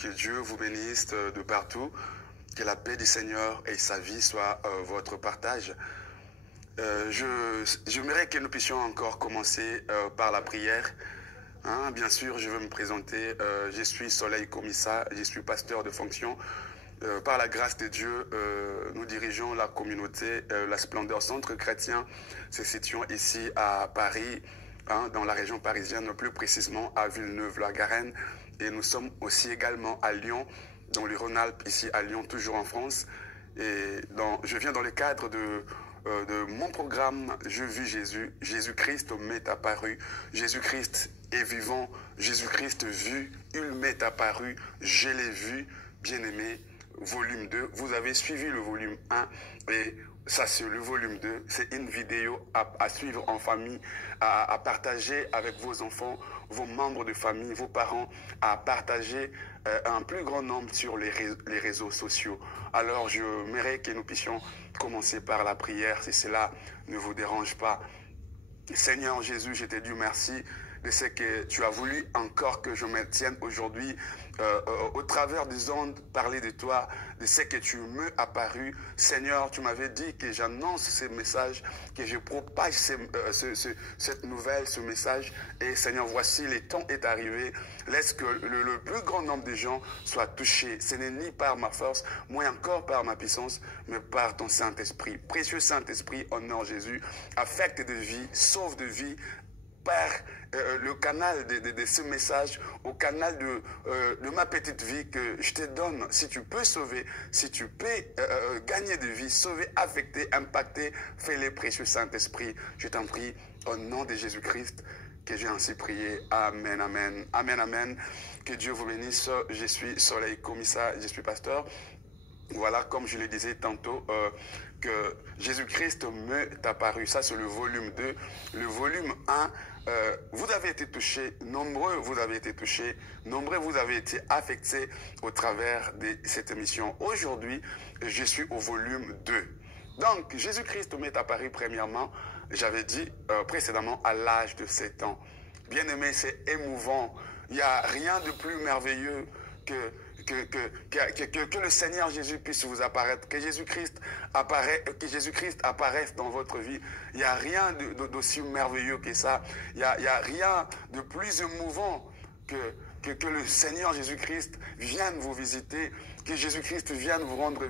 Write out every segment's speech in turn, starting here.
que Dieu vous bénisse de partout, que la paix du Seigneur et sa vie soient votre partage. J'aimerais que nous puissions encore commencer par la prière. Bien sûr, je veux me présenter. Je suis Soleil Komissa, je suis pasteur de fonction. Par la grâce de Dieu, nous dirigeons la communauté La Splendeur Centre Chrétien. Se situons ici à Paris, dans la région parisienne, plus précisément à Villeneuve-la-Garenne. Et nous sommes aussi également à Lyon, dans le Rhône-Alpes, ici à Lyon, toujours en France. Et je viens dans le cadre de mon programme « Je vis Jésus ». Jésus-Christ m'est apparu. Jésus-Christ est vivant. Jésus-Christ vu. Il m'est apparu. Je l'ai vu. Bien-aimé, volume 2. Vous avez suivi le volume 1 et ça c'est le volume 2. C'est une vidéo à suivre en famille, à partager avec vos enfants, vos membres de famille, vos parents, à partager un plus grand nombre sur les réseaux sociaux. Alors j'aimerais que nous puissions commencer par la prière, si cela ne vous dérange pas. Seigneur Jésus, je te dis merci de ce que tu as voulu encore que je me tienne aujourd'hui au travers des ondes, parler de toi, de ce que tu m'es apparu. Seigneur, tu m'avais dit que j'annonce ce message, que je propage cette nouvelle, ce message. Et Seigneur, voici, le temps est arrivé. Laisse que le plus grand nombre de gens soient touchés. Ce n'est ni par ma force, moins encore par ma puissance, mais par ton Saint-Esprit. Précieux Saint-Esprit, honore Jésus, affecte de vie, sauve de vie, par le canal de ce message, au canal de ma petite vie que je te donne. Si tu peux sauver, si tu peux gagner de vie, sauver, affecter, impacter, fais-le, précieux Saint-Esprit. Je t'en prie, au nom de Jésus-Christ, que j'ai ainsi prié. Amen, amen, amen, amen. Que Dieu vous bénisse. Je suis Soleil Komissa, je suis pasteur. Voilà, comme je le disais tantôt, que Jésus-Christ m'est apparu. Ça, c'est le volume 2. Le volume 1, vous avez été touchés, nombreux vous avez été touchés, nombreux vous avez été affectés au travers de cette émission. Aujourd'hui, je suis au volume 2. Donc, Jésus-Christ m'est apparu premièrement, j'avais dit précédemment, à l'âge de 7 ans. Bien aimé, c'est émouvant. Il n'y a rien de plus merveilleux que le Seigneur Jésus puisse vous apparaître, que Jésus-Christ apparaisse dans votre vie. Il n'y a rien d'aussi merveilleux que ça. Il n'y a rien de plus émouvant que le Seigneur Jésus-Christ vienne vous visiter, que Jésus-Christ vienne vous rendre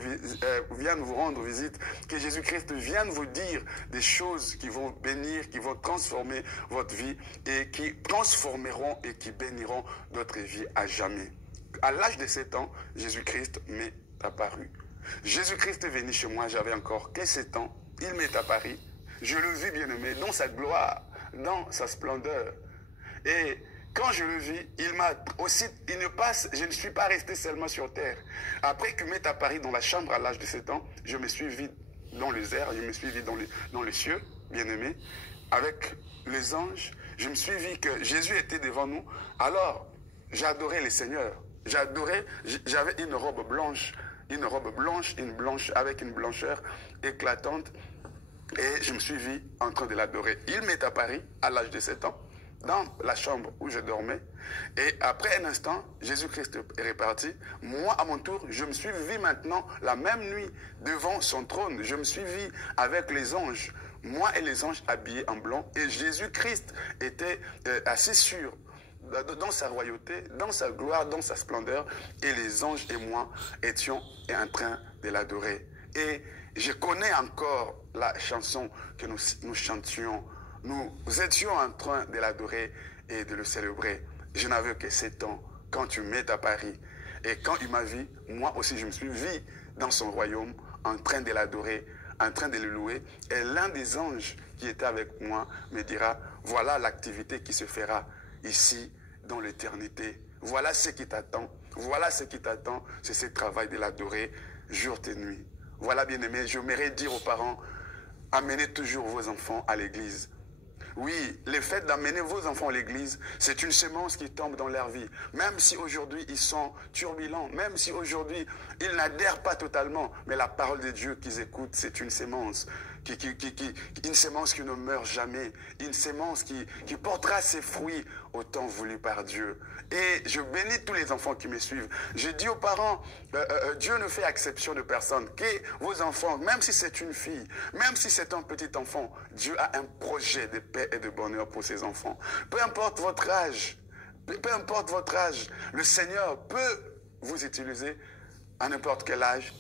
visite, que Jésus-Christ vienne vous dire des choses qui vont bénir, qui vont transformer votre vie et qui transformeront et qui béniront votre vie à jamais. À l'âge de 7 ans, Jésus-Christ m'est apparu. Jésus-Christ est venu chez moi, j'avais encore que 7 ans. Il m'est apparu. Je le vis, bien-aimé, dans sa gloire, dans sa splendeur. Et quand je le vis, je ne suis pas resté seulement sur terre. Après qu'il m'est apparu dans la chambre à l'âge de 7 ans, je me suis vu dans les airs, je me suis vu dans les cieux, bien-aimé, avec les anges. Je me suis vu que Jésus était devant nous. Alors, j'adorais le Seigneur. J'avais une robe blanche, avec une blancheur éclatante. Et je me suis vu en train de l'adorer. Il m'est apparu à l'âge de 7 ans, dans la chambre où je dormais. Et après un instant, Jésus-Christ est reparti. Moi, à mon tour, je me suis vu maintenant, la même nuit, devant son trône. Je me suis vu avec les anges. Moi et les anges habillés en blanc. Et Jésus-Christ était assis sur dans sa royauté, dans sa gloire, dans sa splendeur, et les anges et moi étions en train de l'adorer. Et je connais encore la chanson que nous chantions. Nous étions en train de l'adorer et de le célébrer. Je n'avais que 7 ans quand tu m'es apparu. Et quand il m'a vu, moi aussi je me suis vu dans son royaume, en train de l'adorer, en train de le louer. Et l'un des anges qui était avec moi me dira, voilà l'activité qui se fera ici, dans l'éternité. Voilà ce qui t'attend. Voilà ce qui t'attend. C'est ce travail de l'adorer jour et nuit. Voilà, bien-aimé, j'aimerais dire aux parents, amenez toujours vos enfants à l'église. Oui, le fait d'amener vos enfants à l'église, c'est une semence qui tombe dans leur vie. Même si aujourd'hui ils sont turbulents, même si aujourd'hui ils n'adhèrent pas totalement, mais la parole de Dieu qu'ils écoutent, c'est une semence une sémence qui ne meurt jamais, une sémence qui portera ses fruits au temps voulu par Dieu. Et je bénis tous les enfants qui me suivent. Je dis aux parents, Dieu ne fait exception de personne. Que vos enfants, même si c'est une fille, même si c'est un petit enfant, Dieu a un projet de paix et de bonheur pour ses enfants. Peu importe votre âge, le Seigneur peut vous utiliser à n'importe quel âge,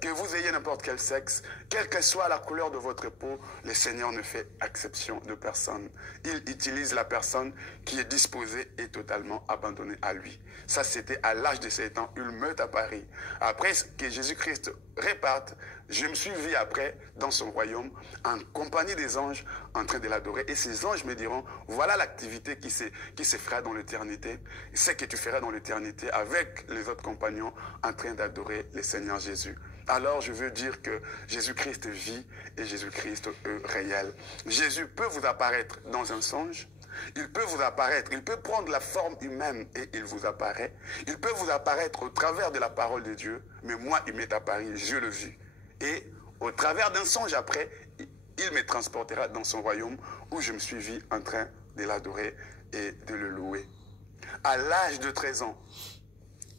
que vous ayez n'importe quel sexe, quelle que soit la couleur de votre peau, le Seigneur ne fait exception de personne. Il utilise la personne qui est disposée et totalement abandonnée à lui. Ça, c'était à l'âge de 7 ans, il meurt à Paris. Après que Jésus-Christ reparte, je me suis vu après dans son royaume, en compagnie des anges, en train de l'adorer. Et ces anges me diront, voilà l'activité qui se fera dans l'éternité, ce que tu feras dans l'éternité avec les autres compagnons en train d'adorer le Seigneur Jésus. Alors je veux dire que Jésus-Christ vit et Jésus-Christ est réel. Jésus peut vous apparaître dans un songe, il peut vous apparaître, il peut prendre la forme humaine et il vous apparaît. Il peut vous apparaître au travers de la parole de Dieu, mais moi il m'est apparu, je le vis. Et au travers d'un songe après, il me transportera dans son royaume où je me suis vu en train de l'adorer et de le louer. À l'âge de 13 ans,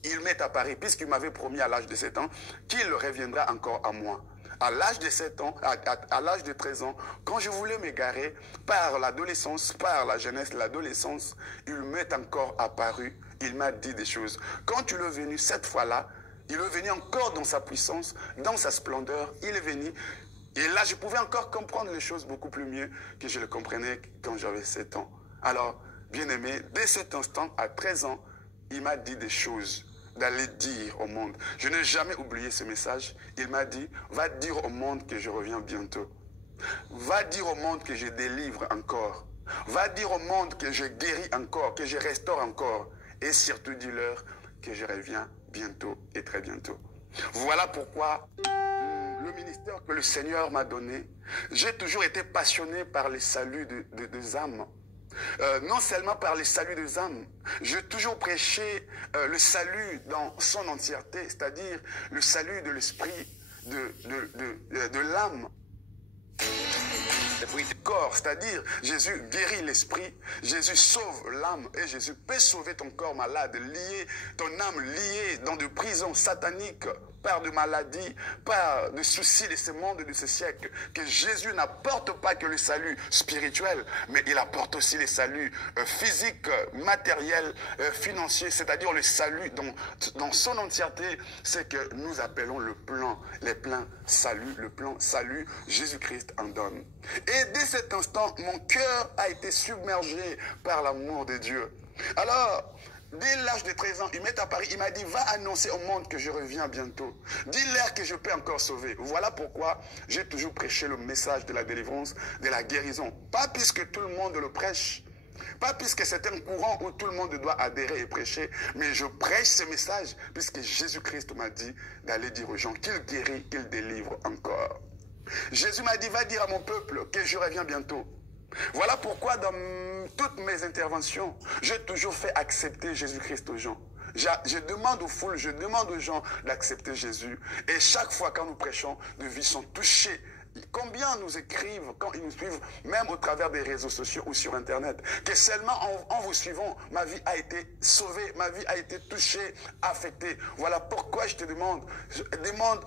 il m'est apparu, puisqu'il m'avait promis à l'âge de 7 ans, qu'il reviendra encore à moi. À l'âge de 7 ans, à l'âge de 13 ans, quand je voulais m'égarer par l'adolescence, par la jeunesse, l'adolescence, il m'est encore apparu, il m'a dit des choses. Quand il est venu cette fois-là, il est venu encore dans sa puissance, dans sa splendeur, il est venu. Et là, je pouvais encore comprendre les choses beaucoup plus mieux que je le comprenais quand j'avais 7 ans. Alors, bien aimé, dès cet instant, à 13 ans, il m'a dit des choses d'aller dire au monde. Je n'ai jamais oublié ce message. Il m'a dit, va dire au monde que je reviens bientôt. Va dire au monde que je délivre encore. Va dire au monde que je guéris encore, que je restaure encore. Et surtout, dis-leur que je reviens bientôt et très bientôt. Voilà pourquoi le ministère que le Seigneur m'a donné, j'ai toujours été passionné par le salut des âmes. Non seulement par le salut des âmes, j'ai toujours prêché le salut dans son entièreté, c'est-à-dire le salut de l'esprit, de l'âme. Le corps, c'est-à-dire Jésus guérit l'esprit, Jésus sauve l'âme et Jésus peut sauver ton corps malade, lié, ton âme liée dans des prisons sataniques, par de maladies, par de soucis de ce monde et de ce siècle. Que Jésus n'apporte pas que le salut spirituel, mais il apporte aussi le salut physique, matériel, financier, c'est-à-dire le salut dans son entièreté, c'est que nous appelons le plan salut, Jésus-Christ en donne. Et dès cet instant, mon cœur a été submergé par l'amour de Dieu. Alors, dès l'âge de 13 ans, il m'est apparu, il m'a dit, va annoncer au monde que je reviens bientôt. Dis-leur que je peux encore sauver. Voilà pourquoi j'ai toujours prêché le message de la délivrance, de la guérison. Pas puisque tout le monde le prêche, pas puisque c'est un courant où tout le monde doit adhérer et prêcher, mais je prêche ce message puisque Jésus-Christ m'a dit d'aller dire aux gens qu'il guérit, qu'il délivre encore. Jésus m'a dit, va dire à mon peuple que je reviens bientôt. Voilà pourquoi dans toutes mes interventions, j'ai toujours fait accepter Jésus-Christ aux gens. Je demande aux foules, je demande aux gens d'accepter Jésus. Et chaque fois quand nous prêchons, nos vies sont touchées. Combien nous écrivent quand ils nous suivent, même au travers des réseaux sociaux ou sur Internet, que seulement en vous suivant, ma vie a été sauvée, ma vie a été touchée, affectée. Voilà pourquoi je te demande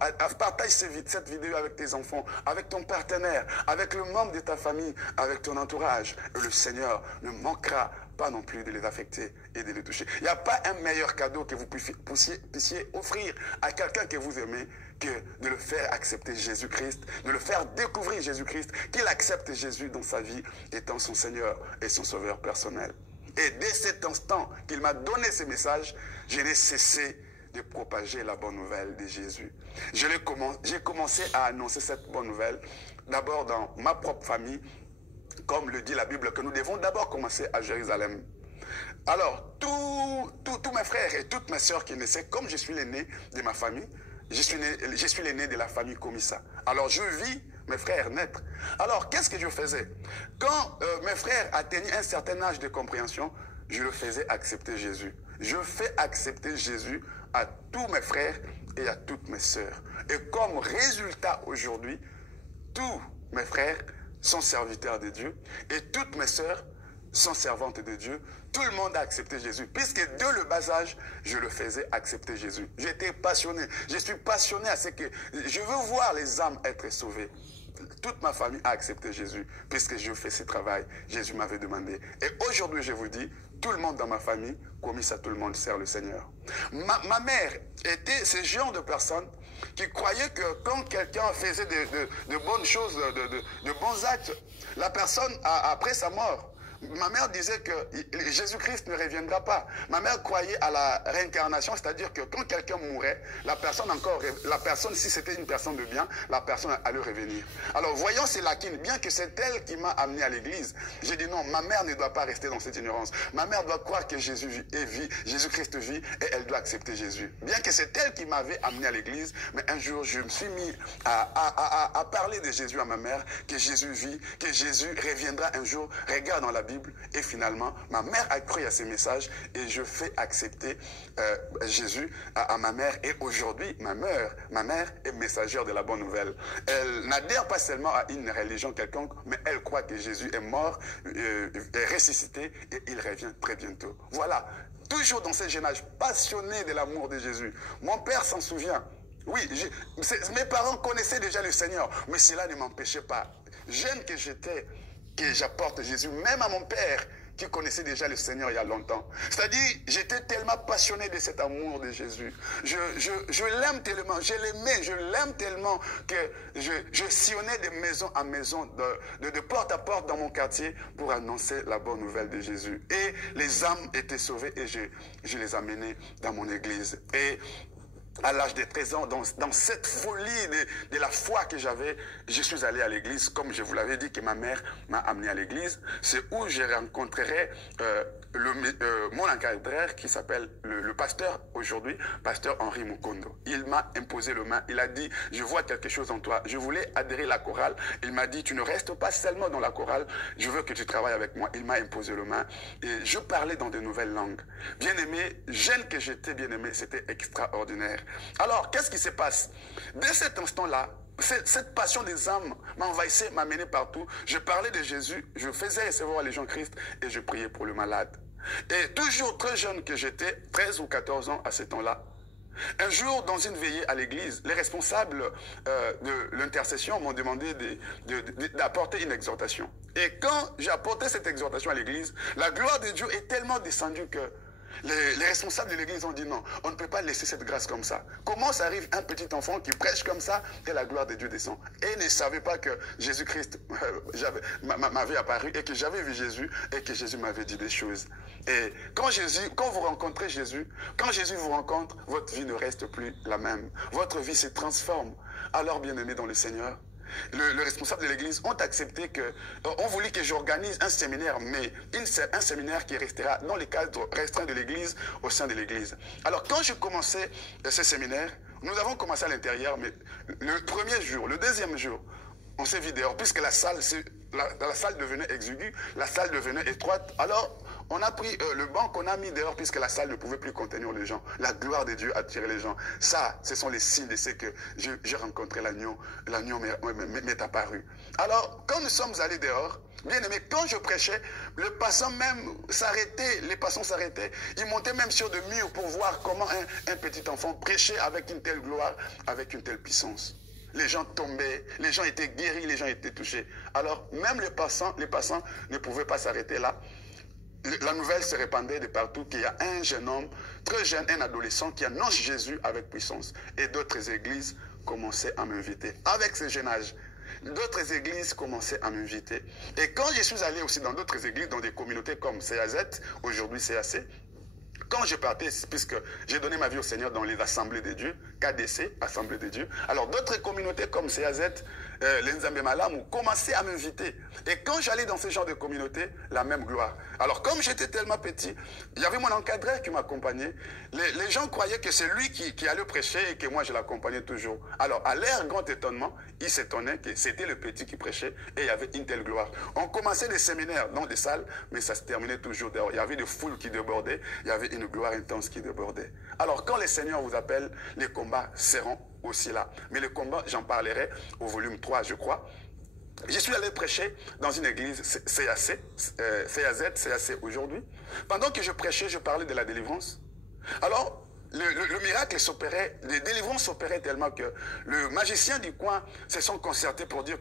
à partager cette vidéo avec tes enfants, avec ton partenaire, avec le membre de ta famille, avec ton entourage. Et le Seigneur ne manquera pas non plus de les affecter et de les toucher. Il n'y a pas un meilleur cadeau que vous puissiez offrir à quelqu'un que vous aimez que de le faire accepter Jésus-Christ, de le faire découvrir Jésus-Christ, qu'il accepte Jésus dans sa vie étant son Seigneur et son Sauveur personnel. Et dès cet instant qu'il m'a donné ce message, je n'ai cessé de propager la bonne nouvelle de Jésus. J'ai commencé à annoncer cette bonne nouvelle d'abord dans ma propre famille, comme le dit la Bible, que nous devons d'abord commencer à Jérusalem. Alors, tous mes frères et toutes mes sœurs qui naissaient, comme je suis l'aîné de ma famille, je suis l'aîné de la famille Komissa. Alors, je vis mes frères naître. Alors, qu'est-ce que je faisais? Quand mes frères atteignaient un certain âge de compréhension, je le faisais accepter Jésus. Je fais accepter Jésus à tous mes frères et à toutes mes sœurs. Et comme résultat aujourd'hui, tous mes frères sont serviteurs de Dieu et toutes mes sœurs sont servantes de Dieu. Tout le monde a accepté Jésus. Puisque dès le bas âge, je le faisais accepter Jésus. J'étais passionné. Je suis passionné à ce que je veux voir les âmes être sauvées. Toute ma famille a accepté Jésus. Puisque je fais ce travail, Jésus m'avait demandé. Et aujourd'hui, je vous dis, tout le monde dans ma famille, comme ça, tout le monde sert le Seigneur. Ma mère était ce genre de personne qui croyait que quand quelqu'un faisait de bonnes choses, de bons actes, la personne, après sa mort, ma mère disait que Jésus-Christ ne reviendra pas. Ma mère croyait à la réincarnation, c'est-à-dire que quand quelqu'un mourait, la personne, si c'était une personne de bien, la personne allait revenir. Alors, voyant ces lacunes, bien que c'est elle qui m'a amené à l'église, j'ai dit non, ma mère ne doit pas rester dans cette ignorance. Ma mère doit croire que Jésus-Christ vit et elle doit accepter Jésus. Bien que c'est elle qui m'avait amené à l'église, mais un jour, je me suis mis à parler de Jésus à ma mère, que Jésus vit, que Jésus reviendra un jour. Regarde dans la Bible, et finalement, ma mère a cru à ces messages et je fais accepter Jésus à ma mère. Et aujourd'hui, ma mère est messagère de la bonne nouvelle. Elle n'adhère pas seulement à une religion quelconque, mais elle croit que Jésus est mort, est ressuscité et il revient très bientôt. Voilà, toujours dans ce jeune âge, passionné de l'amour de Jésus. Mon père s'en souvient. Oui, mes parents connaissaient déjà le Seigneur, mais cela ne m'empêchait pas. Jeune que j'étais, que j'apporte Jésus, même à mon père, qui connaissait déjà le Seigneur il y a longtemps. C'est-à-dire, j'étais tellement passionné de cet amour de Jésus. Je l'aime tellement, je l'aimais, je l'aime tellement que je sillonnais de maison à maison, de porte à porte dans mon quartier pour annoncer la bonne nouvelle de Jésus. Et les âmes étaient sauvées et je les amenais dans mon église. Et à l'âge de 13 ans, dans cette folie de la foi que j'avais, je suis allé à l'église, comme je vous l'avais dit que ma mère m'a amené à l'église. C'est où je rencontrerai mon encadreur qui s'appelle le pasteur aujourd'hui, pasteur Henri Mukondo. Il m'a imposé le main, il a dit, je vois quelque chose en toi. Je voulais adhérer à la chorale. Il m'a dit, tu ne restes pas seulement dans la chorale, je veux que tu travailles avec moi. Il m'a imposé le main et je parlais dans de nouvelles langues. Bien aimé, jeune que j'étais, bien aimé, c'était extraordinaire. Alors, qu'est-ce qui se passe? Dès cet instant-là, cette passion des âmes m'envahissait, m'amenait partout. Je parlais de Jésus, je faisais recevoir les gens Christ et je priais pour le malade. Et toujours très jeune que j'étais, 13 ou 14 ans à ce temps-là, un jour, dans une veillée à l'église, les responsables de l'intercession m'ont demandé d'apporter une exhortation. Et quand j'ai apporté cette exhortation à l'église, la gloire de Dieu est tellement descendue que les responsables de l'église ont dit non, on ne peut pas laisser cette grâce comme ça. Comment ça arrive un petit enfant qui prêche comme ça et la gloire de Dieu descend? Et ils ne savaient pas que Jésus-Christ m'avait apparu et que j'avais vu Jésus et que Jésus m'avait dit des choses. Et quand vous rencontrez Jésus, quand Jésus vous rencontre, votre vie ne reste plus la même. Votre vie se transforme. Alors, bien-aimés dans le Seigneur, le responsable de l'église ont accepté ont voulu que j'organise un séminaire, mais un séminaire qui restera dans les cadres restreints de l'église, au sein de l'église. Alors quand je commençais ce séminaire, nous avons commencé à l'intérieur, mais le premier jour, le deuxième jour, on s'est vu dehors, puisque la salle devenait exiguë, la salle devenait étroite. Alors, on a pris le banc qu'on a mis dehors, puisque la salle ne pouvait plus contenir les gens. La gloire de Dieu attirait les gens. Ça, ce sont les signes de ce que j'ai rencontré l'agneau. L'agneau m'est apparu. Alors, quand nous sommes allés dehors, bien aimé, quand je prêchais, le passant même s'arrêtait, les passants s'arrêtaient. Ils montaient même sur des murs pour voir comment un petit enfant prêchait avec une telle gloire, avec une telle puissance. Les gens tombaient, les gens étaient guéris, les gens étaient touchés. Alors, même les passants ne pouvaient pas s'arrêter là. La nouvelle se répandait de partout qu'il y a un jeune homme, très jeune, un adolescent qui annonce Jésus avec puissance. Et d'autres églises commençaient à m'inviter. Avec ce jeune âge, d'autres églises commençaient à m'inviter. Et quand je suis allé aussi dans d'autres églises, dans des communautés comme CAZ, aujourd'hui CAC, quand je partais, puisque j'ai donné ma vie au Seigneur dans les assemblées de Dieu, KDC, Assemblée de Dieu, alors d'autres communautés comme CAZ, les Nzambe Malamu, commençaient à m'inviter. Et quand j'allais dans ce genre de communauté, la même gloire. Alors comme j'étais tellement petit, il y avait mon encadreur qui m'accompagnait. Les gens croyaient que c'est lui qui allait prêcher et que moi je l'accompagnais toujours. Alors à leur grand étonnement, ils s'étonnaient que c'était le petit qui prêchait et il y avait une telle gloire. On commençait des séminaires dans des salles, mais ça se terminait toujours dehors. Il y avait des foules qui débordaient, il y avait une gloire intense qui débordait. Alors quand le Seigneur vous appelle, les combats seront aussi là. Mais les combats, j'en parlerai au volume 3, je crois. Je suis allé prêcher dans une église CAC, CAC aujourd'hui. Pendant que je prêchais, je parlais de la délivrance. Alors, le miracle s'opérait, les délivrances s'opéraient tellement que le magicien du coin se sont concertés pour dire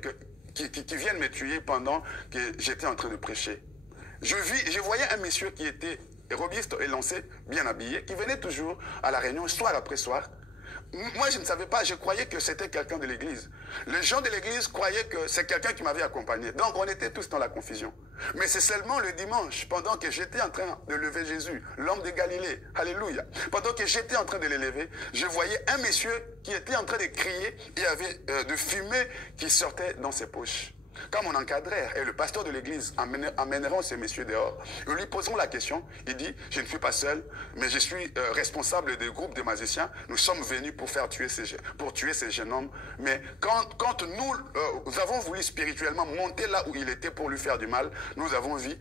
qu'ils viennent me tuer pendant que j'étais en train de prêcher. Je voyais un monsieur qui était robiste et lancé, bien habillé, qui venait toujours à la réunion, soir après soir. Moi, je ne savais pas, je croyais que c'était quelqu'un de l'église. Les gens de l'église croyaient que c'est quelqu'un qui m'avait accompagné. Donc, on était tous dans la confusion. Mais c'est seulement le dimanche, pendant que j'étais en train de lever Jésus, l'homme de Galilée, alléluia. Pendant que j'étais en train de l'élever, je voyais un monsieur qui était en train de crier et avait de fumée qui sortait dans ses poches. Quand on encadreur et le pasteur de l'église amèneront ces messieurs dehors, ils lui poseront la question, il dit, je ne suis pas seul, mais je suis responsable du groupe de magiciens, nous sommes venus pour tuer ces jeunes hommes, mais quand nous avons voulu spirituellement monter là où il était pour lui faire du mal, nous avons vu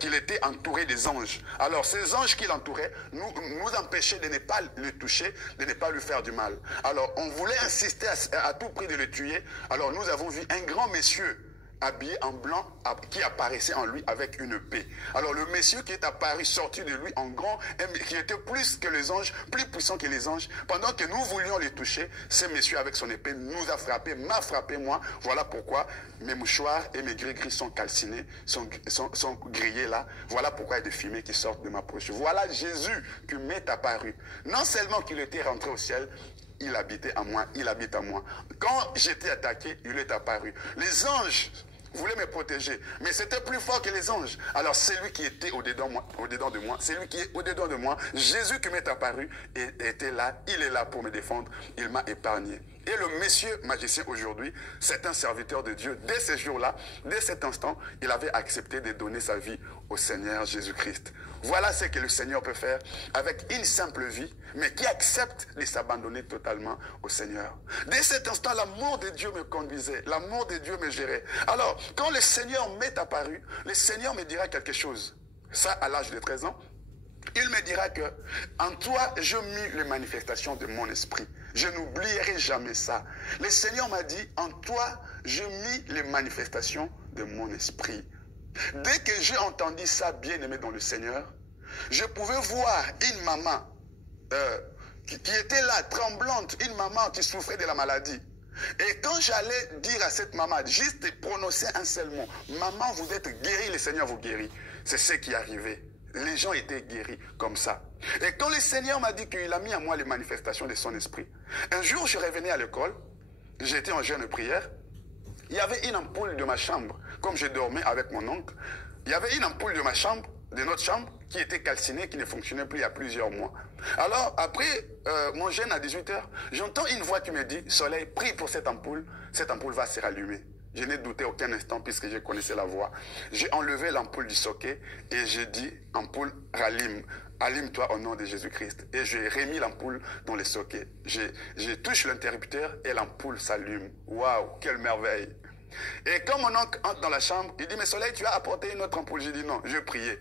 qu'il était entouré des anges. Alors ces anges qui l'entouraient nous empêchaient de ne pas le toucher, de ne pas lui faire du mal. Alors on voulait insister à tout prix de le tuer, alors nous avons vu un grand monsieur habillé en blanc qui apparaissait en lui avec une épée. Alors le monsieur qui est apparu sorti de lui en grand, qui était plus que les anges, plus puissant que les anges, pendant que nous voulions les toucher, ce monsieur avec son épée nous a frappé, m'a frappé moi. Voilà pourquoi mes mouchoirs et mes gris-gris sont calcinés, sont grillés là. Voilà pourquoi il y a des fumées qui sortent de ma poche. Voilà Jésus qui m'est apparu. Non seulement qu'il était rentré au ciel, il habitait en moi, il habite en moi. Quand j'étais attaqué, il est apparu. Les anges voulaient me protéger, mais c'était plus fort que les anges. Alors c'est lui qui était au-dedans de moi, c'est lui qui est au-dedans de moi. Jésus qui m'est apparu et était là, il est là pour me défendre, il m'a épargné. Et le monsieur magicien aujourd'hui, c'est un serviteur de Dieu. Dès ce jour-là, dès cet instant, il avait accepté de donner sa vie au Seigneur Jésus-Christ. Voilà ce que le Seigneur peut faire avec une simple vie, mais qui accepte de s'abandonner totalement au Seigneur. Dès cet instant, l'amour de Dieu me conduisait, l'amour de Dieu me gérait. Alors, quand le Seigneur m'est apparu, le Seigneur me dira quelque chose. Ça, à l'âge de 13 ans, il me dira que en toi, je mis les manifestations de mon esprit. Je n'oublierai jamais ça. Le Seigneur m'a dit, en toi, je mis les manifestations de mon esprit. Dès que j'ai entendu ça, bien-aimé dans le Seigneur, je pouvais voir une maman qui était là, tremblante, une maman qui souffrait de la maladie. Et quand j'allais dire à cette maman, juste prononcer un seul mot, maman, vous êtes guérie, le Seigneur vous guérit. C'est ce qui arrivait. Les gens étaient guéris comme ça. Et quand le Seigneur m'a dit qu'il a mis à moi les manifestations de son esprit, un jour je revenais à l'école, j'étais en jeûne de prière, il y avait une ampoule de ma chambre, comme je dormais avec mon oncle, il y avait une ampoule de ma chambre, de notre chambre, qui était calcinée, qui ne fonctionnait plus il y a plusieurs mois. Alors, après mon jeûne à 18 h, j'entends une voix qui me dit, Soleil, prie pour cette ampoule va se rallumer. Je n'ai douté aucun instant puisque je connaissais la voix. J'ai enlevé l'ampoule du socket et j'ai dit, ampoule, rallume. Allume-toi au nom de Jésus-Christ. Et j'ai remis l'ampoule dans le socket. Je touche l'interrupteur et l'ampoule s'allume. Waouh, quelle merveille. Et quand mon oncle entre dans la chambre, il dit, mais Soleil, tu as apporté une autre ampoule. J'ai dit non, je priais.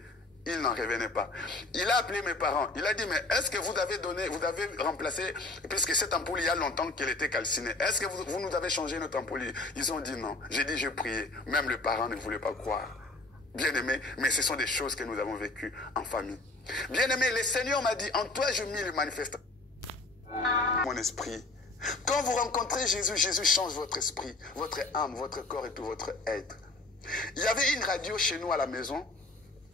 Il n'en revenait pas. Il a appelé mes parents. Il a dit, mais est-ce que vous avez remplacé, puisque cette ampoule, il y a longtemps qu'elle était calcinée. Est-ce que vous nous avez changé notre ampoule? Ils ont dit non. J'ai dit, je priais. Même les parents ne voulaient pas croire. Bien-aimé, mais ce sont des choses que nous avons vécues en famille. Bien-aimé, le Seigneur m'a dit, en toi, je mis le manifestation. Mon esprit. Quand vous rencontrez Jésus, Jésus change votre esprit, votre âme, votre corps et tout votre être. Il y avait une radio chez nous à la maison.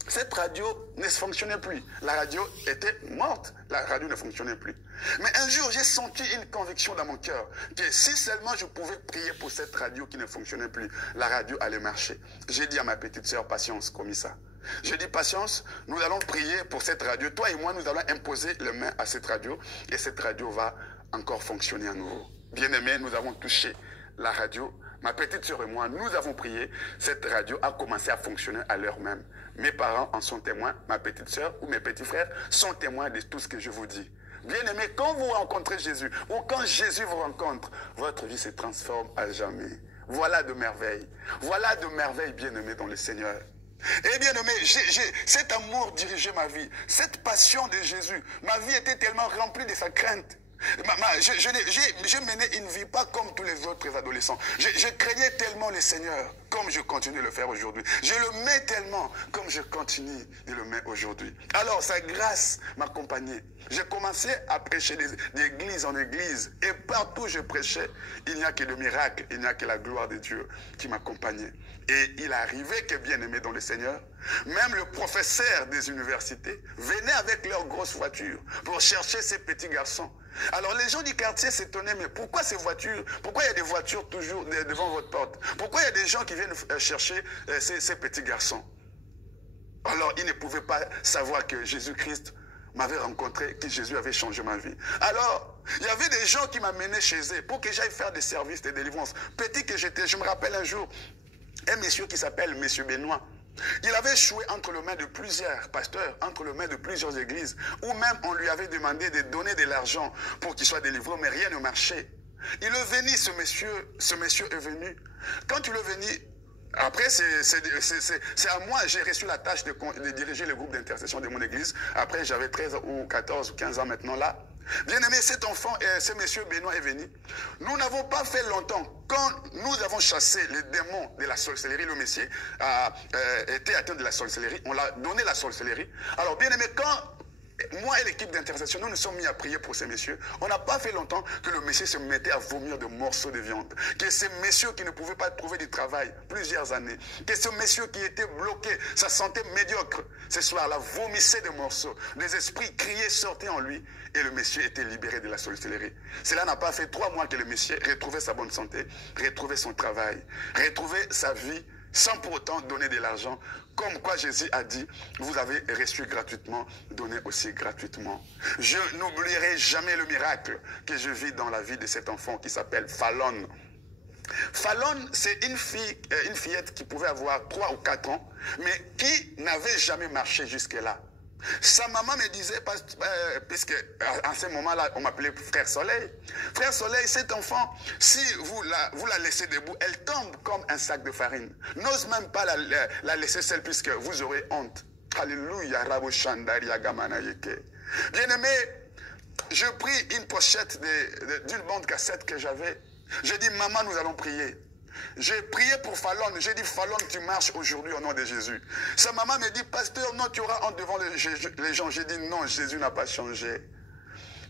Cette radio ne fonctionnait plus. La radio était morte. La radio ne fonctionnait plus. Mais un jour, j'ai senti une conviction dans mon cœur que si seulement je pouvais prier pour cette radio qui ne fonctionnait plus, la radio allait marcher. J'ai dit à ma petite sœur Patience, comme ça. J'ai dit Patience, nous allons prier pour cette radio. Toi et moi, nous allons imposer les mains à cette radio et cette radio va encore fonctionner à nouveau. Bien-aimés, nous avons touché la radio. Ma petite sœur et moi, nous avons prié. Cette radio a commencé à fonctionner à l'heure même. Mes parents en sont témoins. Ma petite sœur ou mes petits frères sont témoins de tout ce que je vous dis. Bien-aimés, quand vous rencontrez Jésus ou quand Jésus vous rencontre, votre vie se transforme à jamais. Voilà de merveilles. Voilà de merveilles, bien-aimés, dans le Seigneur. Et bien aimé, cet amour dirigeait ma vie, cette passion de Jésus. Ma vie était tellement remplie de sa crainte. J'ai mené une vie pas comme tous les autres adolescents. Je craignais tellement le Seigneur comme je continue de le faire aujourd'hui. Je le mets tellement comme je continue de le mettre aujourd'hui. Alors sa grâce m'accompagnait. J'ai commencé à prêcher d'église en église. Et partout où je prêchais, il n'y a que le miracle, il n'y a que la gloire de Dieu qui m'accompagnait. Et il arrivait que bien-aimé dans le Seigneur, même le professeur des universités venait avec leur grosse voiture pour chercher ces petits garçons. Alors les gens du quartier s'étonnaient, mais pourquoi ces voitures, pourquoi il y a des voitures toujours devant votre porte? Pourquoi il y a des gens qui viennent chercher ces petits garçons? Alors ils ne pouvaient pas savoir que Jésus-Christ m'avait rencontré, que Jésus avait changé ma vie. Alors, il y avait des gens qui m'amenaient chez eux pour que j'aille faire des services de délivrance. Petit que j'étais, je me rappelle un jour, un monsieur qui s'appelle Monsieur Benoît. Il avait échoué entre les mains de plusieurs pasteurs, entre les mains de plusieurs églises, où même on lui avait demandé de donner de l'argent pour qu'il soit délivré, mais rien ne marchait. Il est venu, ce monsieur est venu. Quand il est venu, après, c'est à moi, j'ai reçu la tâche de diriger le groupe d'intercession de mon église. Après, j'avais 13 ou 14 ou 15 ans maintenant là. Bien aimé, cet enfant, ce monsieur Benoît est venu. Nous n'avons pas fait longtemps. Quand nous avons chassé les démons de la sorcellerie, le monsieur a été atteint de la sorcellerie. On l'a donné la sorcellerie. Alors, bien aimé, quand moi et l'équipe d'intercession, nous nous sommes mis à prier pour ces messieurs. On n'a pas fait longtemps que le monsieur se mettait à vomir de morceaux de viande. Que ces messieurs qui ne pouvaient pas trouver du travail plusieurs années, que ce monsieur qui était bloqué, sa santé médiocre, ce soir-là vomissait des morceaux. Des esprits criaient, sortaient en lui et le monsieur était libéré de la sorcellerie. Cela n'a pas fait 3 mois que le monsieur retrouvait sa bonne santé, retrouvait son travail, retrouvait sa vie sans pour autant donner de l'argent. Comme quoi Jésus a dit, vous avez reçu gratuitement, donnez aussi gratuitement. Je n'oublierai jamais le miracle que je vis dans la vie de cet enfant qui s'appelle Fallon. Fallon, c'est une fillette qui pouvait avoir 3 ou 4 ans, mais qui n'avait jamais marché jusque-là. Sa maman me disait, puisque à ce moment-là, on m'appelait Frère Soleil. Frère Soleil, cet enfant, si vous la laissez debout, elle tombe comme un sac de farine. N'ose même pas la laisser seule puisque vous aurez honte. Alléluia, Rabo Shandaria Gamana Yeke. Bien-aimé, je pris une pochette d'une bande cassette que j'avais. J'ai dit, maman, nous allons prier. J'ai prié pour Fallon. J'ai dit, Fallon, tu marches aujourd'hui au nom de Jésus. Sa maman me dit, pasteur, non, tu auras honte devant les gens. J'ai dit, non, Jésus n'a pas changé.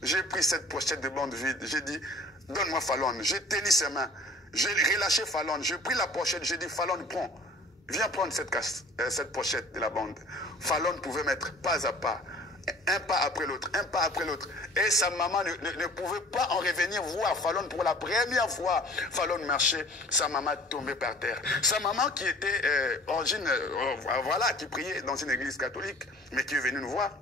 J'ai pris cette pochette de bande vide. J'ai dit, donne-moi Fallon. J'ai tenu ses mains. J'ai relâché Fallon. J'ai pris la pochette. J'ai dit, Fallon, prends. Viens prendre cette pochette de la bande. Fallon pouvait mettre pas à pas. Un pas après l'autre, un pas après l'autre. Et sa maman ne pouvait pas en revenir voir Fallon pour la première fois. Fallon marchait, sa maman tombait par terre. Sa maman qui était qui priait dans une église catholique, mais qui est venue nous voir.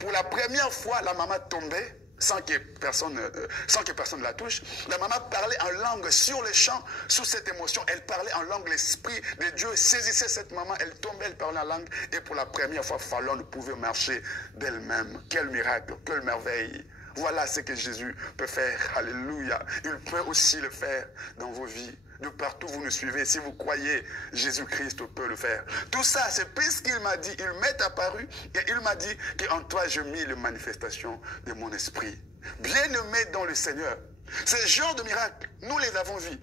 Pour la première fois, la maman tombait sans que personne ne la touche. La maman parlait en langue sur le champ, sous cette émotion. Elle parlait en langue, l'esprit de Dieu saisissait cette maman, elle tombait, elle parlait en langue. Et pour la première fois, Fallon pouvait marcher d'elle-même. Quel miracle, quelle merveille. Voilà ce que Jésus peut faire. Alléluia. Il peut aussi le faire dans vos vies. De partout vous nous suivez, si vous croyez, Jésus-Christ peut le faire. Tout ça, c'est puisqu'il m'a dit, il m'est apparu et il m'a dit qu'en toi je mis les manifestations de mon esprit. Bien-aimé dans le Seigneur, ce genre de miracles, nous les avons vus.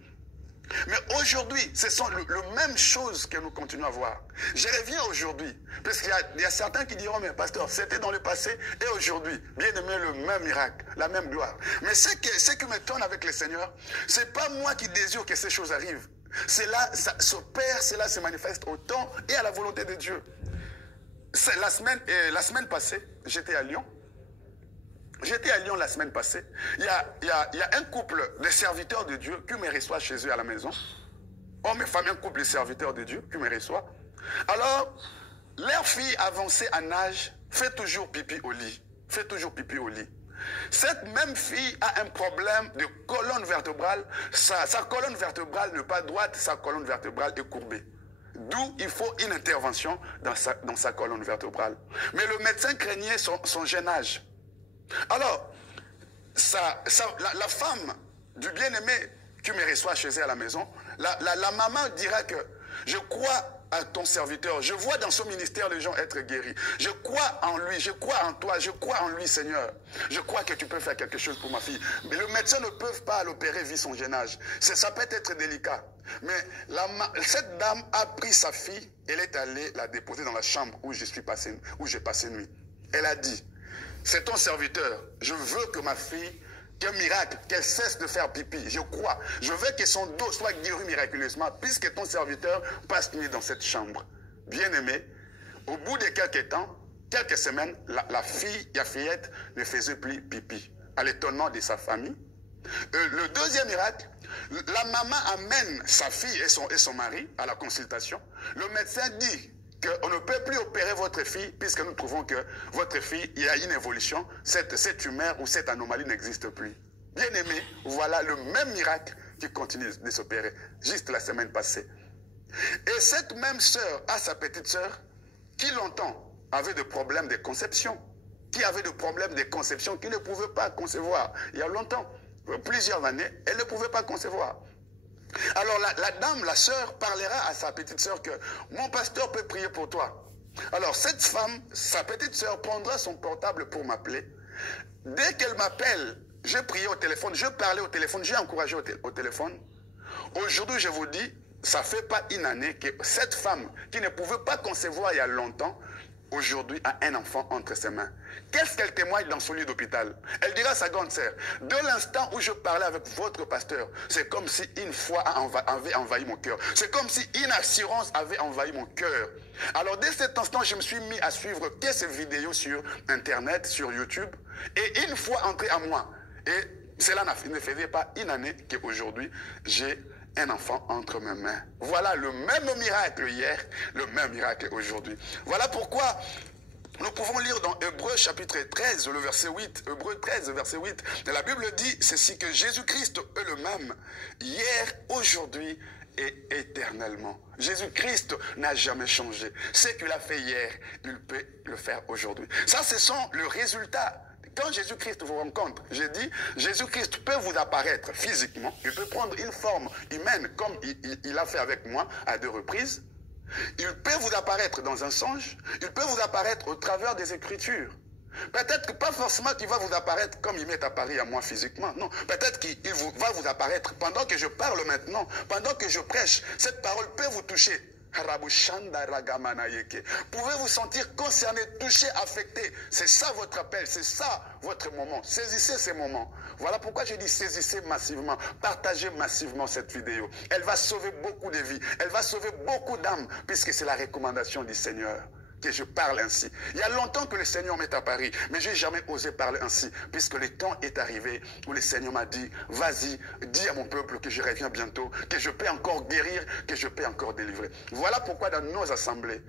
Mais aujourd'hui, ce sont les mêmes choses que nous continuons à voir. Je reviens aujourd'hui, parce qu'il y a certains qui diront, mais pasteur, c'était dans le passé et aujourd'hui. Bien aimé, le même miracle, la même gloire. Mais ce qui m'étonne avec le Seigneur, ce n'est pas moi qui désire que ces choses arrivent. Cela s'opère, cela se manifeste au temps et à la volonté de Dieu. La semaine passée, j'étais à Lyon. J'étais à Lyon la semaine passée. Il y a un couple de serviteurs de Dieu qui me reçoit chez eux à la maison. Homme et femme, un couple de serviteurs de Dieu qui me reçoit. Alors, leur fille avancée en âge fait toujours pipi au lit. Fait toujours pipi au lit. Cette même fille a un problème de colonne vertébrale. Sa colonne vertébrale n'est pas droite, sa colonne vertébrale est courbée. D'où il faut une intervention dans sa colonne vertébrale. Mais le médecin craignait son jeune âge. Alors, la femme du bien-aimé qui me reçoit chez elle à la maison, la maman dira que je crois à ton serviteur. Je vois dans son ministère les gens être guéris. Je crois en lui, je crois en toi, je crois en lui, Seigneur. Je crois que tu peux faire quelque chose pour ma fille. Mais le médecin ne peut pas l'opérer vu son jeune âge. Ça peut être délicat. Mais cette dame a pris sa fille, elle est allée la déposer dans la chambre où j'ai passé nuit. Elle a dit, c'est ton serviteur, je veux que ma fille, qu'un miracle, qu'elle cesse de faire pipi. Je crois. Je veux que son dos soit guéri miraculeusement, puisque ton serviteur passe nuit dans cette chambre. Bien-aimé, au bout de quelques temps, quelques semaines, la fillette ne faisait plus pipi, à l'étonnement de sa famille. Le deuxième miracle, la maman amène sa fille et son mari à la consultation. Le médecin dit qu'on ne peut plus opérer votre fille puisque nous trouvons que votre fille, il y a une évolution, cette tumeur ou cette anomalie n'existe plus. Bien aimé, voilà le même miracle qui continue de s'opérer, juste la semaine passée. Et cette même sœur a sa petite sœur qui longtemps avait des problèmes de conception, qui ne pouvait pas concevoir. Il y a longtemps, plusieurs années, elle ne pouvait pas concevoir. Alors la dame, la sœur, parlera à sa petite sœur que mon pasteur peut prier pour toi. Alors cette femme, sa petite sœur, prendra son portable pour m'appeler. Dès qu'elle m'appelle, je priais au téléphone, je parlais au téléphone, j'ai encouragé au téléphone. Aujourd'hui, je vous dis, ça ne fait pas une année que cette femme qui ne pouvait pas concevoir il y a longtemps, aujourd'hui a un enfant entre ses mains. Qu'est-ce qu'elle témoigne dans son lit d'hôpital? Elle dira à sa grande sœur, de l'instant où je parlais avec votre pasteur, c'est comme si une foi avait envahi mon cœur. C'est comme si une assurance avait envahi mon cœur. Alors dès cet instant, je me suis mis à suivre que ces vidéos sur Internet, sur YouTube. Et une fois entré à moi, et cela ne faisait pas une année qu'aujourd'hui, j'ai un enfant entre mes mains. Voilà le même miracle hier, le même miracle aujourd'hui. Voilà pourquoi nous pouvons lire dans Hébreux chapitre 13, le verset 8, Hébreux 13, verset 8, la Bible dit ceci, que Jésus-Christ est le même, hier, aujourd'hui et éternellement. Jésus-Christ n'a jamais changé. Ce qu'il a fait hier, il peut le faire aujourd'hui. Ça, ce sont le résultat. Quand Jésus-Christ vous rencontre, j'ai dit, Jésus-Christ peut vous apparaître physiquement, il peut prendre une forme humaine comme il a fait avec moi à 2 reprises. Il peut vous apparaître dans un songe, il peut vous apparaître au travers des Écritures. Peut-être que pas forcément qu'il va vous apparaître comme il m'est apparu à moi physiquement. Non, peut-être qu'il va vous apparaître pendant que je parle maintenant, pendant que je prêche. Cette parole peut vous toucher. Pouvez-vous sentir concerné, touché, affecté? C'est ça votre appel, c'est ça votre moment. Saisissez ces moments. Voilà pourquoi je dis saisissez massivement, partagez massivement cette vidéo. Elle va sauver beaucoup de vies, elle va sauver beaucoup d'âmes, puisque c'est la recommandation du Seigneur que je parle ainsi. Il y a longtemps que le Seigneur m'est apparu, mais je n'ai jamais osé parler ainsi, puisque le temps est arrivé où le Seigneur m'a dit, vas-y, dis à mon peuple que je reviens bientôt, que je peux encore guérir, que je peux encore délivrer. Voilà pourquoi dans nos assemblées,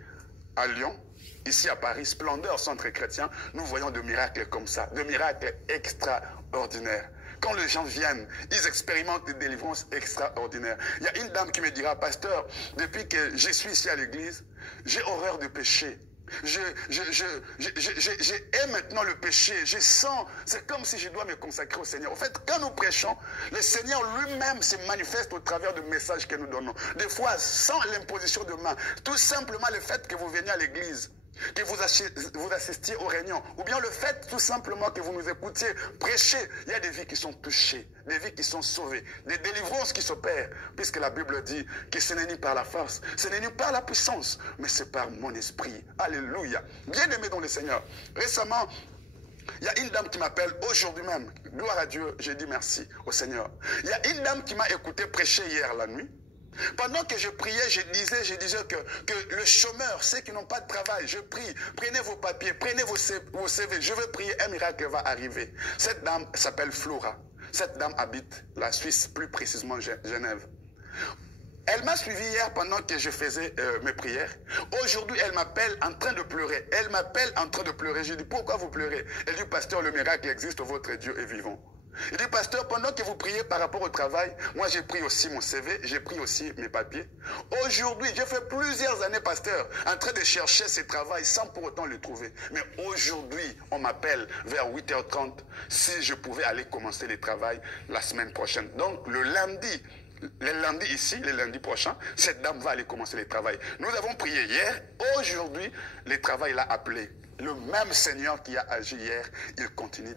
à Lyon, ici à Paris, Splendeur Centre Chrétien, nous voyons des miracles comme ça, des miracles extraordinaires. Quand les gens viennent, ils expérimentent des délivrances extraordinaires. Il y a une dame qui me dira, pasteur, depuis que je suis ici à l'église, j'ai horreur du péché. J'ai maintenant le péché. Je sens, c'est comme si je dois me consacrer au Seigneur. En fait, quand nous prêchons, le Seigneur lui-même se manifeste au travers du message que nous donnons. Des fois, sans l'imposition de main. Tout simplement le fait que vous veniez à l'église, que vous assistiez aux réunions, ou bien le fait tout simplement que vous nous écoutiez prêcher, il y a des vies qui sont touchées, des vies qui sont sauvées, des délivrances qui s'opèrent, puisque la Bible dit que ce n'est ni par la force, ce n'est ni par la puissance, mais c'est par mon esprit. Alléluia. Bien-aimé dans le Seigneur. Récemment, il y a une dame qui m'appelle aujourd'hui même. Gloire à Dieu, j'ai dit merci au Seigneur. Il y a une dame qui m'a écouté prêcher hier la nuit. Pendant que je priais, je disais que le chômeur, ceux qui n'ont pas de travail, je prie, prenez vos papiers, prenez vos CV, je veux prier, un miracle va arriver. Cette dame s'appelle Flora. Cette dame habite la Suisse, plus précisément Genève. Elle m'a suivi hier pendant que je faisais mes prières. Aujourd'hui, elle m'appelle en train de pleurer. Elle m'appelle en train de pleurer. Je dis, pourquoi vous pleurez? Elle dit, pasteur, le miracle existe, votre Dieu est vivant. Il dit, pasteur, pendant que vous priez par rapport au travail, moi j'ai pris aussi mon CV, j'ai pris aussi mes papiers. Aujourd'hui, j'ai fait plusieurs années, pasteur, en train de chercher ce travail sans pour autant le trouver. Mais aujourd'hui, on m'appelle vers 8h30 si je pouvais aller commencer le travail la semaine prochaine. Donc le lundi, le lundi ici, le lundi prochain, cette dame va aller commencer le travail. Nous avons prié hier, aujourd'hui, le travail l'a appelé. Le même Seigneur qui a agi hier, il continue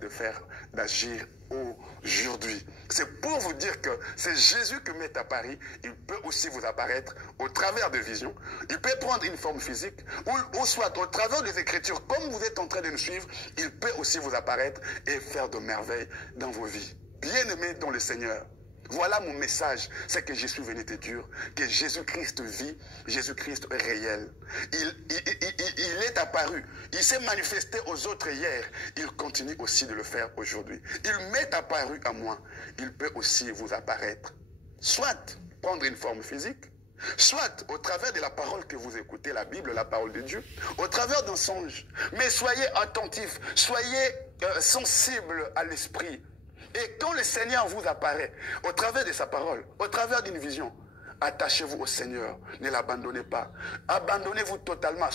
d'agir aujourd'hui. C'est pour vous dire que c'est Jésus qui met à Paris. Il peut aussi vous apparaître au travers de visions. Il peut prendre une forme physique ou soit au travers des Écritures, comme vous êtes en train de nous suivre, il peut aussi vous apparaître et faire de merveilles dans vos vies. Bien-aimés dans le Seigneur, voilà mon message, c'est que je suis venu te dire que Jésus-Christ vit, Jésus-Christ est réel. Il est apparu, il s'est manifesté aux autres hier, il continue aussi de le faire aujourd'hui. Il m'est apparu à moi, il peut aussi vous apparaître. Soit prendre une forme physique, soit au travers de la parole que vous écoutez, la Bible, la parole de Dieu, au travers d'un songe. Mais soyez attentifs, soyez sensibles à l'esprit. Et quand le Seigneur vous apparaît, au travers de sa parole, au travers d'une vision, attachez-vous au Seigneur, ne l'abandonnez pas. Abandonnez-vous totalement.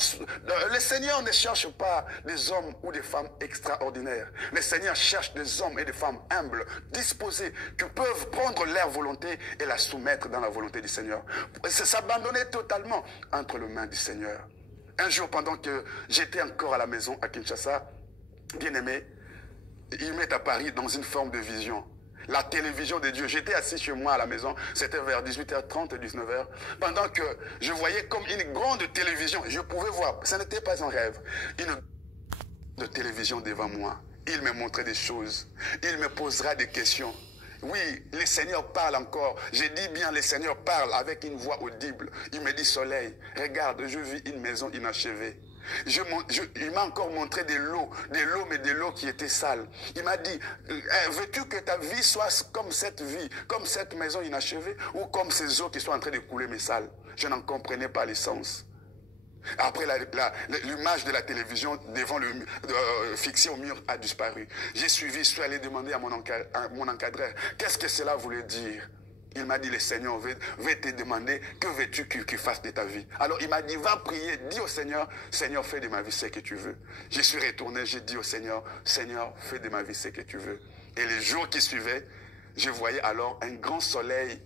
Le Seigneur ne cherche pas des hommes ou des femmes extraordinaires. Le Seigneur cherche des hommes et des femmes humbles, disposés, qui peuvent prendre leur volonté et la soumettre dans la volonté du Seigneur. C'est s'abandonner totalement entre les mains du Seigneur. Un jour, pendant que j'étais encore à la maison à Kinshasa, bien-aimé, il m'est apparu dans une forme de vision. La télévision de Dieu. J'étais assis chez moi à la maison. C'était vers 18h30 et 19h. Pendant que je voyais comme une grande télévision. Je pouvais voir. Ce n'était pas un rêve. Une de télévision devant moi. Il me montrait des choses. Il me posera des questions. Oui, le Seigneur parle encore. J'ai dit bien, le Seigneur parle avec une voix audible. Il me dit, Soleil, regarde, je vis une maison inachevée. Il m'a encore montré de l'eau, mais de l'eau qui était sale. Il m'a dit, veux-tu que ta vie soit comme cette vie, comme cette maison inachevée, ou comme ces eaux qui sont en train de couler mais sales? Je n'en comprenais pas l'essence. Après, l'image de la télévision devant fixée au mur a disparu. J'ai suivi, je suis allé demander à mon encadreur, qu'est-ce que cela voulait dire? Il m'a dit, le Seigneur veut te demander, que veux-tu qu'il fasse de ta vie? Alors il m'a dit, va prier, dis au Seigneur, Seigneur, fais de ma vie ce que tu veux. Je suis retourné, j'ai dit au Seigneur, Seigneur, fais de ma vie ce que tu veux. Et les jours qui suivaient, je voyais alors un grand soleil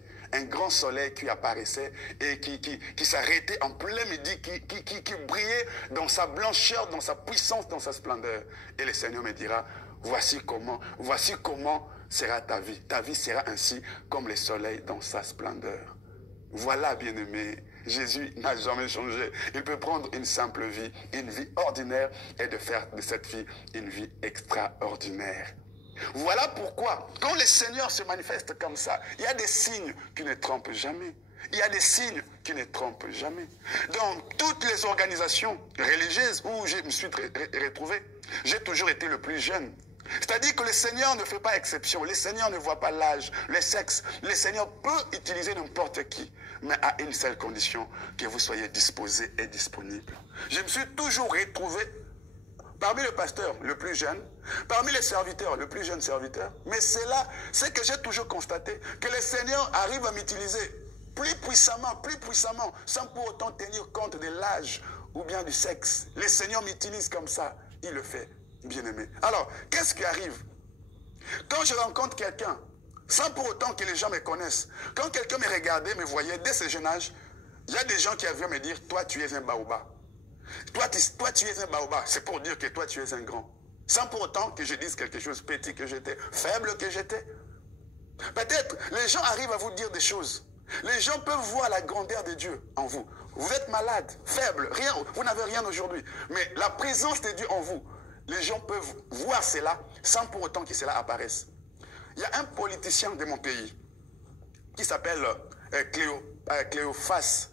qui apparaissait et qui s'arrêtait en plein midi, qui brillait dans sa blancheur, dans sa puissance, dans sa splendeur. Et le Seigneur me dira, voici comment sera ta vie. Ta vie sera ainsi comme le soleil dans sa splendeur. Voilà, bien-aimé, Jésus n'a jamais changé. Il peut prendre une simple vie, une vie ordinaire, et de faire de cette vie une vie extraordinaire. Voilà pourquoi, quand le Seigneur se manifeste comme ça, il y a des signes qui ne trompent jamais. Il y a des signes qui ne trompent jamais. Dans toutes les organisations religieuses où je me suis retrouvé, j'ai toujours été le plus jeune. C'est-à-dire que le Seigneur ne fait pas exception. Le Seigneur ne voit pas l'âge, le sexe. Le Seigneur peut utiliser n'importe qui, mais à une seule condition, que vous soyez disposé et disponible. Je me suis toujours retrouvé parmi le pasteur le plus jeune, parmi les serviteurs le plus jeune serviteur. Mais c'est là, c'est que j'ai toujours constaté que le Seigneur arrive à m'utiliser plus puissamment, sans pour autant tenir compte de l'âge ou bien du sexe. Le Seigneur m'utilise comme ça, il le fait. Bien-aimé. Alors, qu'est-ce qui arrive? Quand je rencontre quelqu'un, sans pour autant que les gens me connaissent, quand quelqu'un me regardait, me voyait dès ce jeune âge, il y a des gens qui avaient me dire, toi tu es un baobab. Toi tu es un baobab. C'est pour dire que toi tu es un grand. Sans pour autant que je dise quelque chose petit que j'étais, faible que j'étais. Peut-être les gens arrivent à vous dire des choses. Les gens peuvent voir la grandeur de Dieu en vous. Vous êtes malade, faible, rien, vous n'avez rien aujourd'hui. Mais la présence de Dieu en vous, les gens peuvent voir cela sans pour autant que cela apparaisse. Il y a un politicien de mon pays qui s'appelle Cléophas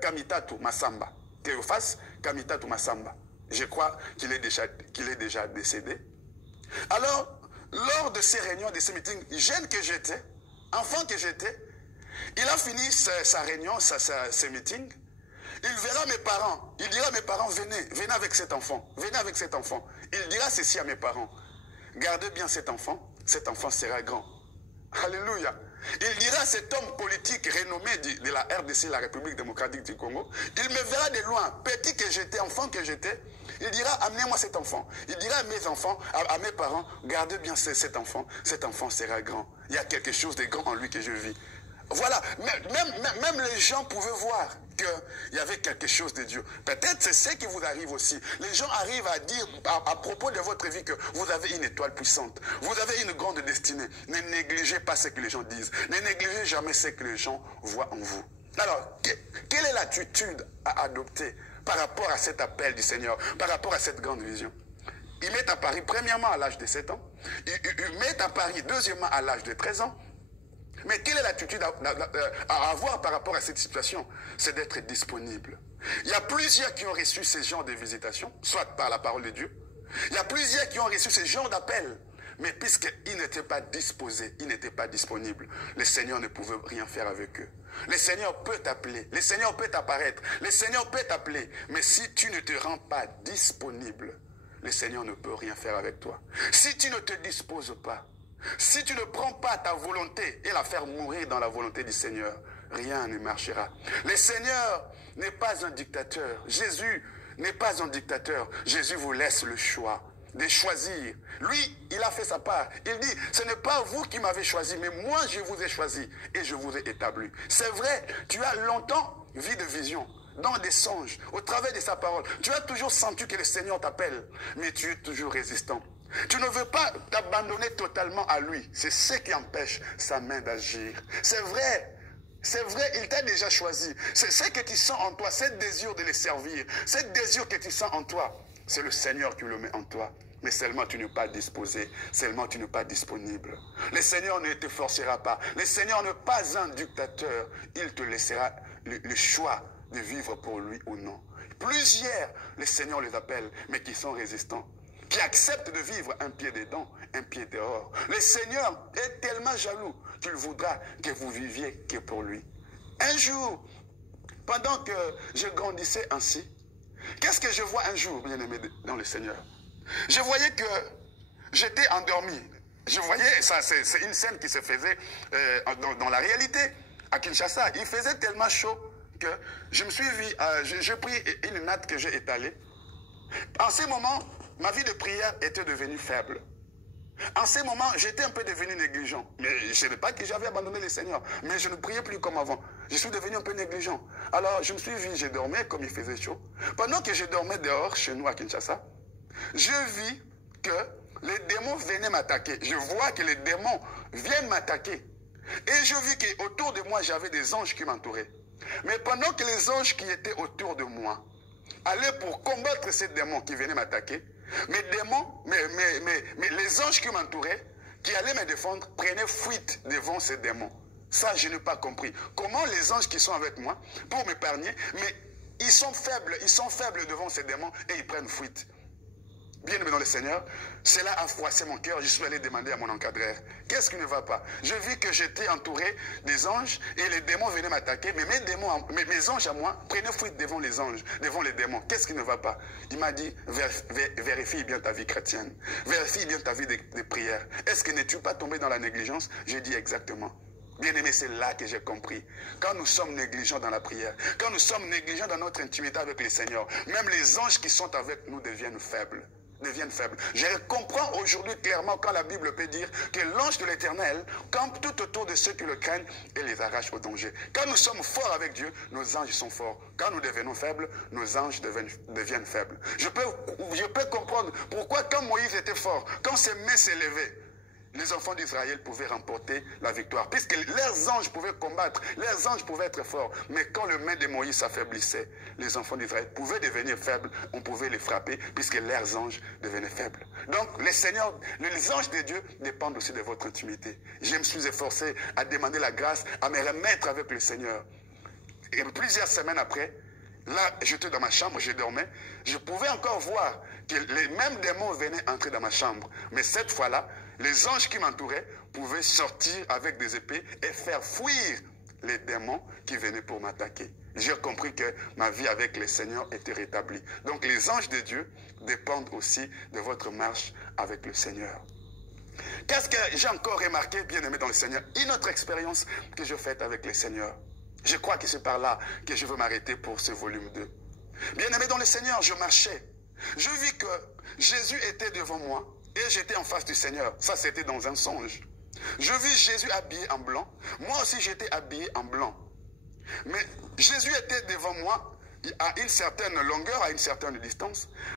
Kamitatu Massamba. Cléophas Kamitatu Massamba. Je crois qu'il est déjà décédé. Alors, lors de ces réunions, de ces meetings, jeune que j'étais, enfant que j'étais, il a fini sa réunion, ses meetings. Il verra mes parents. Il dira à mes parents, venez avec cet enfant. Venez avec cet enfant. Il dira ceci à mes parents. Gardez bien cet enfant sera grand. Alléluia. Il dira à cet homme politique renommé de la RDC, la République démocratique du Congo, il me verra de loin, petit que j'étais, enfant que j'étais, il dira, amenez-moi cet enfant. Il dira à mes enfants, à mes parents, gardez bien cet enfant sera grand. Il y a quelque chose de grand en lui que je vis. Voilà, même les gens pouvaient voir qu'il y avait quelque chose de Dieu. Peut-être c'est ce qui vous arrive aussi. Les gens arrivent à dire à propos de votre vie que vous avez une étoile puissante. Vous avez une grande destinée. Ne négligez pas ce que les gens disent. Ne négligez jamais ce que les gens voient en vous. Alors, quelle est l'attitude à adopter par rapport à cet appel du Seigneur, par rapport à cette grande vision? Il met à Paris, premièrement, à l'âge de 7 ans. Il met à Paris, deuxièmement, à l'âge de 13 ans. Mais quelle est l'attitude à avoir par rapport à cette situation? C'est d'être disponible. Il y a plusieurs qui ont reçu ce genre de visitation, soit par la parole de Dieu. Il y a plusieurs qui ont reçu ce genre d'appel. Mais puisqu'ils n'étaient pas disposés, ils n'étaient pas disponibles, le Seigneur ne pouvait rien faire avec eux. Le Seigneur peut t'appeler, le Seigneur peut t'apparaître, le Seigneur peut t'appeler. Mais si tu ne te rends pas disponible, le Seigneur ne peut rien faire avec toi. Si tu ne te disposes pas, si tu ne prends pas ta volonté et la faire mourir dans la volonté du Seigneur, rien ne marchera. Le Seigneur n'est pas un dictateur. Jésus n'est pas un dictateur. Jésus vous laisse le choix de choisir. Lui, il a fait sa part. Il dit, ce n'est pas vous qui m'avez choisi, mais moi je vous ai choisi et je vous ai établi. C'est vrai, tu as longtemps vu de visions, dans des songes, au travers de sa parole. Tu as toujours senti que le Seigneur t'appelle, mais tu es toujours résistant. Tu ne veux pas t'abandonner totalement à lui. C'est ce qui empêche sa main d'agir. C'est vrai, il t'a déjà choisi. C'est ce que tu sens en toi, ce désir de le servir, ce désir que tu sens en toi. C'est le Seigneur qui le met en toi. Mais seulement tu n'es pas disposé, seulement tu n'es pas disponible. Le Seigneur ne te forcera pas. Le Seigneur n'est pas un dictateur. Il te laissera le choix de vivre pour lui ou non. Plusieurs, le Seigneur les appelle, mais qui sont résistants, qui acceptent de vivre un pied dedans, un pied dehors. Le Seigneur est tellement jaloux qu'il voudra que vous viviez que pour lui. Un jour, pendant que je grandissais ainsi, qu'est-ce que je vois un jour, bien-aimé dans le Seigneur? Je voyais que j'étais endormi. Je voyais, ça c'est une scène qui se faisait dans la réalité, à Kinshasa. Il faisait tellement chaud que je me suis vu, j'ai pris une natte que j'ai étalée. En ce moment, ma vie de prière était devenue faible. En ce moment, j'étais un peu devenu négligent. Mais je ne savais pas que j'avais abandonné le Seigneur. Mais je ne priais plus comme avant. Je suis devenu un peu négligent. Alors, je me suis vu, je dormais comme il faisait chaud. Pendant que je dormais dehors, chez nous à Kinshasa, je vis que les démons venaient m'attaquer. Je vois que les démons viennent m'attaquer. Et je vis qu'autour de moi, j'avais des anges qui m'entouraient. Mais pendant que les anges qui étaient autour de moi allaient pour combattre ces démons qui venaient m'attaquer, mes démons, mais les anges qui m'entouraient, qui allaient me défendre, prenaient fuite devant ces démons. Ça, je n'ai pas compris. Comment les anges qui sont avec moi, pour m'épargner, mais ils sont faibles devant ces démons et ils prennent fuite. Bien-aimé dans le Seigneur, cela a froissé mon cœur. Je suis allé demander à mon encadreur, qu'est-ce qui ne va pas? Je vis que j'étais entouré des anges et les démons venaient m'attaquer, mais mes anges à moi prenaient fuite devant les anges, devant les démons. Qu'est-ce qui ne va pas? Il m'a dit, vérifie bien ta vie chrétienne, vérifie bien ta vie de prière. Est-ce que n'es-tu pas tombé dans la négligence? J'ai dit exactement. Bien-aimé, c'est là que j'ai compris. Quand nous sommes négligents dans la prière, quand nous sommes négligents dans notre intimité avec le Seigneur, même les anges qui sont avec nous deviennent faibles. Je comprends aujourd'hui clairement quand la Bible peut dire que l'ange de l'Éternel campe tout autour de ceux qui le craignent et les arrache au danger. Quand nous sommes forts avec Dieu, nos anges sont forts. Quand nous devenons faibles, nos anges deviennent faibles. Je peux comprendre pourquoi quand Moïse était fort, quand ses mains s'élevaient, les enfants d'Israël pouvaient remporter la victoire. Puisque leurs anges pouvaient combattre, leurs anges pouvaient être forts. Mais quand le main de Moïse s'affaiblissait, les enfants d'Israël pouvaient devenir faibles, on pouvait les frapper, puisque leurs anges devenaient faibles. Donc les anges de Dieu dépendent aussi de votre intimité. Je me suis efforcé à demander la grâce, à me remettre avec le Seigneur. Et plusieurs semaines après, là, j'étais dans ma chambre, je dormais. Je pouvais encore voir que les mêmes démons venaient entrer dans ma chambre. Mais cette fois-là, les anges qui m'entouraient pouvaient sortir avec des épées et faire fuir les démons qui venaient pour m'attaquer. J'ai compris que ma vie avec le Seigneur était rétablie. Donc les anges de Dieu dépendent aussi de votre marche avec le Seigneur. Qu'est-ce que j'ai encore remarqué, bien aimé dans le Seigneur? Une autre expérience que je fais avec le Seigneur. Je crois que c'est par là que je veux m'arrêter pour ce volume 2. Bien aimé dans le Seigneur, je marchais. Je vis que Jésus était devant moi et j'étais en face du Seigneur. Ça, c'était dans un songe. Je vis Jésus habillé en blanc. Moi aussi, j'étais habillé en blanc. Mais Jésus était devant moi à une certaine longueur, à une certaine distance.